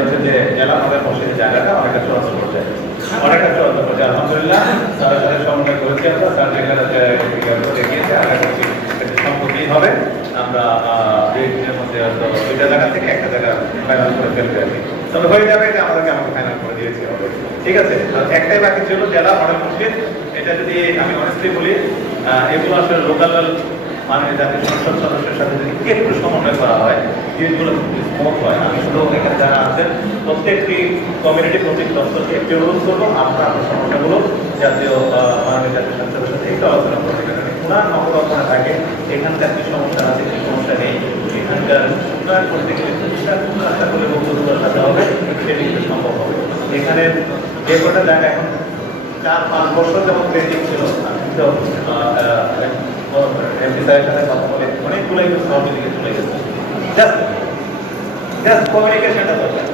হচ্ছে যে মডেল মসজিদের জায়গাটা, অনেকটা চূড়ান্ত অনেকটা চূড়ান্ত আলহামদুলিল্লাহ। তাদের সাথে সমন্বয় করেছি আমরা, তার আশা করছি সম্পত্তি হবে। আমরা দুই দিনের মধ্যে হয়তো দুইটা জায়গা থেকে একটা জায়গা ফাইনাল করে ফেলতে আর কি। তবে হয়ে যাবে এটা আমাদেরকে আমাকে ফাইনাল করে দিয়েছে ঠিক আছে? একটাই বাকি ছিল, জেলা মডেল মসজিদ এটা যদি আমি অনেস্টলি বলি এগুলো আসলে লোকাল মাননীয় জাতীয় সংসদ সদস্যের সাথে যদি একটু সমন্বয় করা হয় হয় যারা আছেন। প্রত্যেকটি কমিউনিটি প্রত্যেক দপ্তরকে একটি অনুরোধ করব, আপনার সমস্যাগুলো জাতীয় মাননীয় জাতীয় সংসদের সাথে একটু আলোচনা করতে কারণ ওনার নবকল্পনা থাকে, এখানকার কি সমস্যা আছে, কি সমস্যা নেই, এখানকার উন্নয়ন করতে গেলে প্রতিষ্ঠা কোন রাস্তা করে বন্ধুদের সাথে হবে সেটি কিন্তু সম্ভব হবে। এখানে যে কটা জায়গা এখন চার, পাঁচ বছর যেমন পেন্ডিং ছিল তো এমপি সাহেবের সাথে কথা বলে অনেকগুলোই কিন্তু সহযোগী চলে গেছে। Just ya, comunicación.